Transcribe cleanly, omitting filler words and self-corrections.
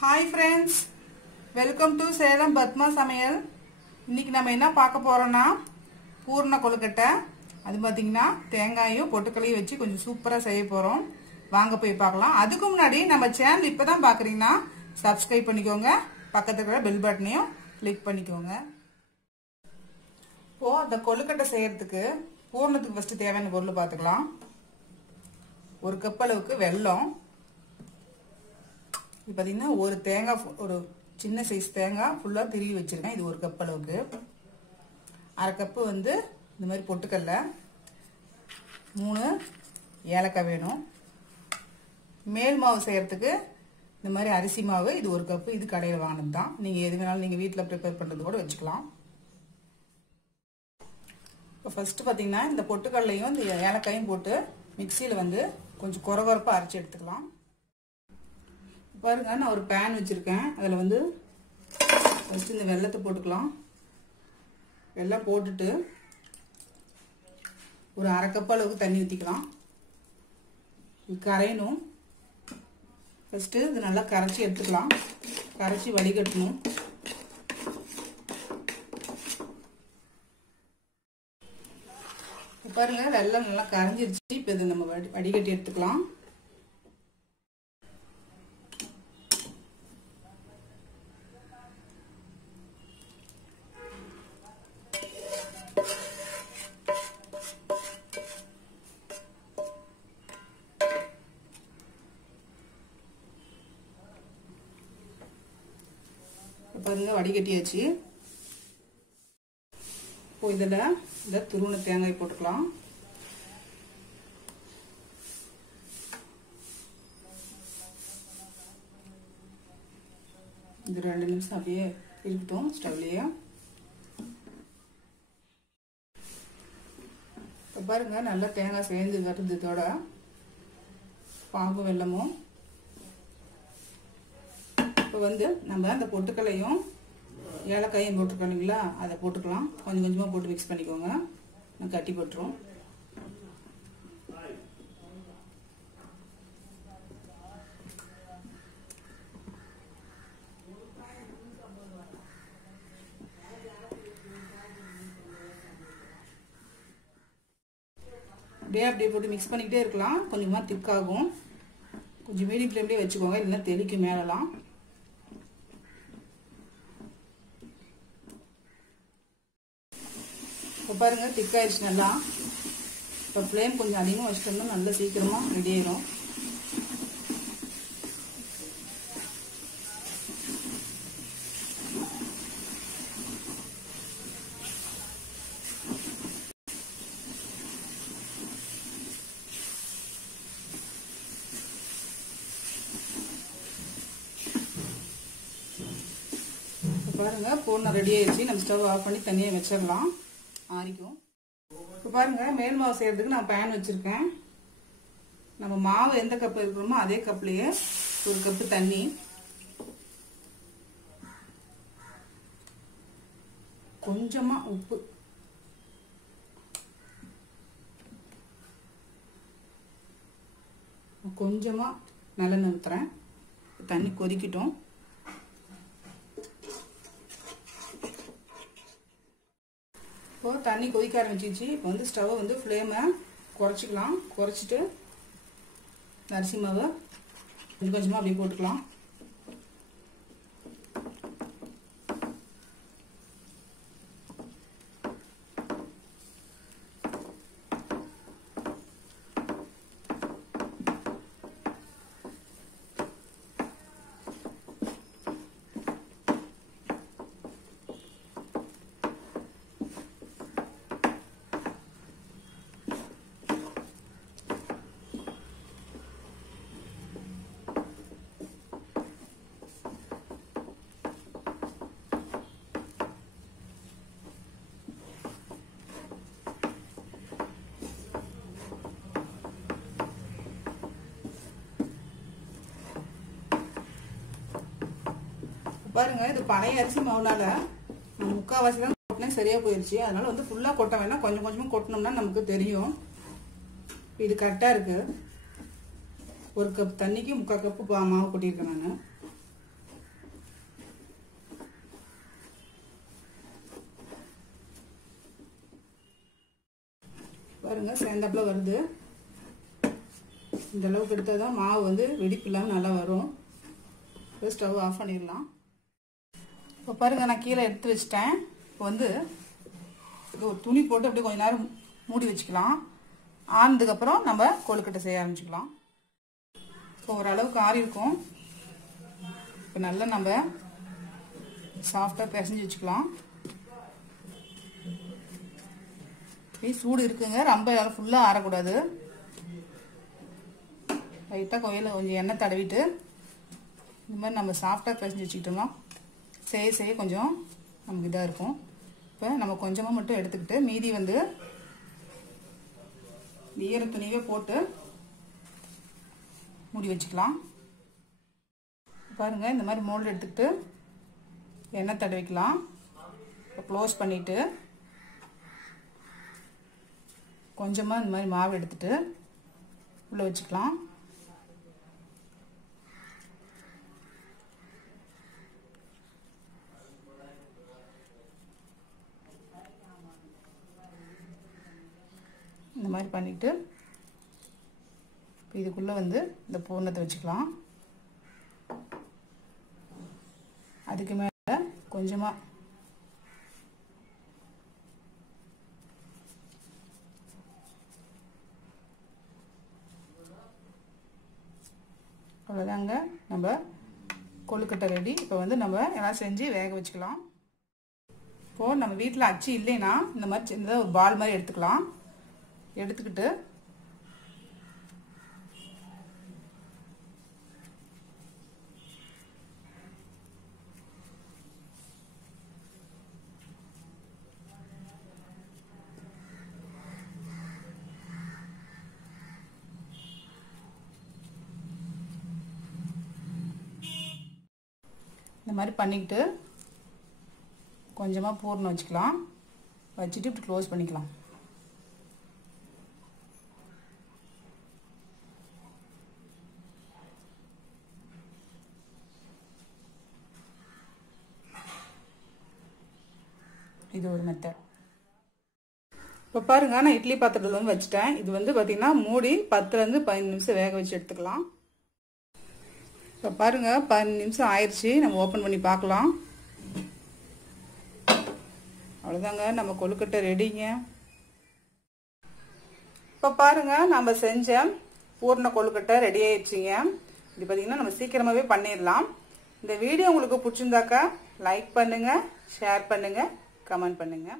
Hi friends, welcome to Salem Padma சமையல். இன்னைக்கு நம்ம என்ன பார்க்க போறோம்னா பூர்ண கொழுக்கட்டை. அது பாத்தீங்கன்னா தேங்காயும் பொட்டுக்களையும் வச்சு கொஞ்சம் சூப்பரா செய்ய போறோம். வாங்க போய் பார்க்கலாம். அதுக்கு முன்னாடி நம்ம சேனல் இப்பதான் பாக்குறீங்கன்னா சப்ஸ்கிரைப் பண்ணிக்கோங்க. பக்கத்துல இருக்கிற பெல் பட்டனையும் கிளிக் பண்ணிக்கோங்க. இப்போ அந்த கொழுக்கட்டை செய்யறதுக்கு பூர்ணத்துக்கு ஃபர்ஸ்ட் தேவையான பொருள் பார்த்துக்கலாம். ஒரு கப் அளவுக்கு வெல்லம். இப்போ பார்த்தீங்கன்னா ஒரு தேங்காய், ஒரு சின்ன சைஸ் தேங்காய் ஃபுல்லாக திருவி வச்சுருக்கேன். இது ஒரு கப் அளவுக்கு. அரை கப்பு வந்து இந்த மாதிரி பொட்டுக்கடல, 3 ஏலக்காய் வேணும். மேல் மாவு செய்கிறதுக்கு இந்த மாதிரி அரிசி மாவு, இது ஒரு கப்பு. இது கடையில் வாங்கினது தான். நீங்கள் எது வேணாலும் நீங்கள் வீட்டில் ப்ரிப்பேர் பண்ணுறது கூட வச்சுக்கலாம். இப்போ ஃபஸ்ட்டு பார்த்தீங்கன்னா இந்த பொட்டுக்கடலையும் இந்த ஏலக்காயும் போட்டு மிக்சியில் வந்து கொஞ்சம் குறகுறப்பாக அரைச்சி எடுத்துக்கலாம். பாருங்க, நான் ஒரு பேன் வச்சிருக்கேன். அதில் வந்து ஃபர்ஸ்ட் இந்த வெல்லத்தை போட்டுக்கலாம். வெல்லம் போட்டுட்டு ஒரு அரை கப் அளவுக்கு தண்ணி ஊற்றிக்கலாம். இது கரையணும். ஃபர்ஸ்ட் இது நல்லா கரைச்சி எடுத்துக்கலாம். கரைச்சி வடிகட்டணும். பாருங்க, வெல்லம் நல்லா கரைஞ்சிருச்சு. இப்போ இது நம்ம வடிகட்டி எடுத்துக்கலாம். பாருங்க, வடிகட்டியாச்சு. இப்போ இதில் இந்த துருவன தேங்காய் போட்டுக்கலாம். இது 2 நிமிஷம் அப்படியே இருக்கட்டும் ஸ்டவ்லயே. இப்போ பாருங்க, நல்லா தேங்காய் சேர்ந்து வருதுதோட பாகு வெல்லமும். இப்போ வந்து நம்ம அந்த பொட்டுக்களையும் ஏலக்காயும் போட்டுருக்கோங்களா, அதை போட்டுக்கலாம். கொஞ்சம் கொஞ்சமாக போட்டு மிக்ஸ் பண்ணிக்கோங்க. நான் கட்டி போட்டுரும். அப்படியே போட்டு மிக்ஸ் பண்ணிக்கிட்டே இருக்கலாம். கொஞ்சமாக திக்காகும். கொஞ்சம் மீடியம் ஃப்ளேம்லேயே வச்சுக்கோங்க, இல்லைன்னா தெளிக்கு மேலலாம். இப்போ பாருங்க, திக்காயிடுச்சு நல்லா. இப்போ ஃப்ளேம் கொஞ்சம் அதிகமாக வச்சுட்டோம்னா நல்லா சீக்கிரமாக ரெடி ஆயிடும். பாருங்க, பூர்ணம் ரெடி ஆயிடுச்சு. நம்ம ஸ்டவ் ஆஃப் பண்ணி தனியாக வச்சிடலாம், ஆறிக்கும். இப்போ பாருங்க, மேல் மாவு செய்யறதுக்கு நான் பேன் வச்சிருக்கேன். நம்ம மாவு எந்த கப் இருக்கிறோமோ அதே கப்லயே ஒரு கப்பு தண்ணி, கொஞ்சமா உப்பு, கொஞ்சமா நல்லெண்ணெய் ஊத்துறேன். தண்ணி கொதிக்கட்டும். இப்போ தண்ணி கொதிக்க ஆரம்பிச்சிச்சு. இப்போ வந்து ஸ்டவ்வை வந்து ஃப்ளேமை குறைச்சிக்கலாம். குறைச்சிட்டு அரிசி மாவை கொஞ்சம் கொஞ்சமாக அப்படியே போட்டுக்கலாம். பாருங்க, இது பழைய அரிசி மாவுனால முக்கால்வாசி தான் கொட்டினே சரியா போயிடுச்சு. அதனால வந்து ஃபுல்லா கொட்ட வேணாம், கொஞ்சம் கொஞ்சமா கொட்டினோம்னா நமக்கு தெரியும். இது கரெக்டா இருக்கு. ஒரு கப் தண்ணிக்கு 3/4 கப்பு மாவு கொட்டியிருக்கேன் நான். சேர்ந்தாப்புல வருது. இந்த அளவுக்கு எடுத்தால் தான் மாவு வந்து வெடிப்பு இல்லாமல் நல்லா வரும். ஸ்டவ் ஆஃப் பண்ணிடலாம். இப்போ பாருங்கள், நான் கீழே எடுத்து வச்சிட்டேன். இப்போ வந்து ஒரு துணி போட்டு அப்படியே கொஞ்ச நேரம் மூடி வச்சுக்கலாம். ஆனதுக்கப்புறம் நம்ம கொழுக்கட்டை செய்ய ஆரம்பிச்சுக்கலாம். இப்போ ஓரளவுக்கு ஆறி இருக்கும். இப்போ நல்லா நம்ம சாஃப்டாக பிசைஞ்சு வச்சுக்கலாம். சூடு இருக்குங்க, ரொம்ப ஃபுல்லாக ஆறக்கூடாது. லைட்டாக கோயிலில் கொஞ்சம் எண்ணெய் தடவிட்டு இந்த மாதிரி நம்ம சாஃப்டாக பிசைஞ்சு வச்சுக்கிட்டோம்னா செய்ய கொஞ்சம் நமக்கு இதாக இருக்கும். இப்போ நம்ம கொஞ்சமாக மட்டும் எடுத்துக்கிட்டு மீதி வந்து ஈர துணியே போட்டு மூடி வச்சுக்கலாம். பாருங்கள், இந்த மாதிரி மோல்டு எடுத்துக்கிட்டு எண்ணெய் தடவிக்கலாம். இப்போ க்ளோஸ் பண்ணிவிட்டு கொஞ்சமாக இந்த மாதிரி மாவு எடுத்துட்டு உள்ளே வச்சுக்கலாம். இந்த மாதிரி பண்ணிட்டு இதுக்குள்ளே வந்து இந்த பூர்ணத்தை வச்சுக்கலாம். அதுக்கு மேலே கொஞ்சமாக அவ்வளோதாங்க, நம்ம கொழுக்கட்டை ரெடி. இப்போ வந்து நம்ம எல்லாம் செஞ்சு வேக வச்சுக்கலாம். இப்போது நம்ம வீட்டில் அச்சு இல்லைன்னா இந்த மாதிரி சின்னதாக ஒரு பால் மாதிரி எடுத்துக்கலாம். எடுத்துக்கிட்டு இந்த மாதிரி பண்ணிக்கிட்டு கொஞ்சமாக பூர்ணம் வச்சுக்கலாம். வச்சுட்டு இப்படி க்ளோஸ் பண்ணிக்கலாம். இது ஒரு மெத்தட். இப்போ பாருங்க, நான் இட்லி பாத்திரத்தில் வந்து வச்சுட்டேன். இது வந்து பார்த்தீங்கன்னா மூடி 10லேருந்து 15 நிமிஷம் வேக வச்சு எடுத்துக்கலாம். இப்போ பாருங்க, 15 நிமிஷம் ஆயிடுச்சு. நம்ம ஓப்பன் பண்ணி பார்க்கலாம். அவ்வளோதாங்க, நம்ம கொழுக்கட்டை ரெடிங்க. இப்போ பாருங்க, நம்ம செஞ்ச பூர்ண கொழுக்கட்டை ரெடி ஆயிடுச்சுங்க. இது பார்த்தீங்கன்னா நம்ம சீக்கிரமாகவே பண்ணிடலாம். இந்த வீடியோ உங்களுக்கு பிடிச்சிருந்தாக்கா லைக் பண்ணுங்க, ஷேர் பண்ணுங்க, கமெண்ட் பண்ணுங்க.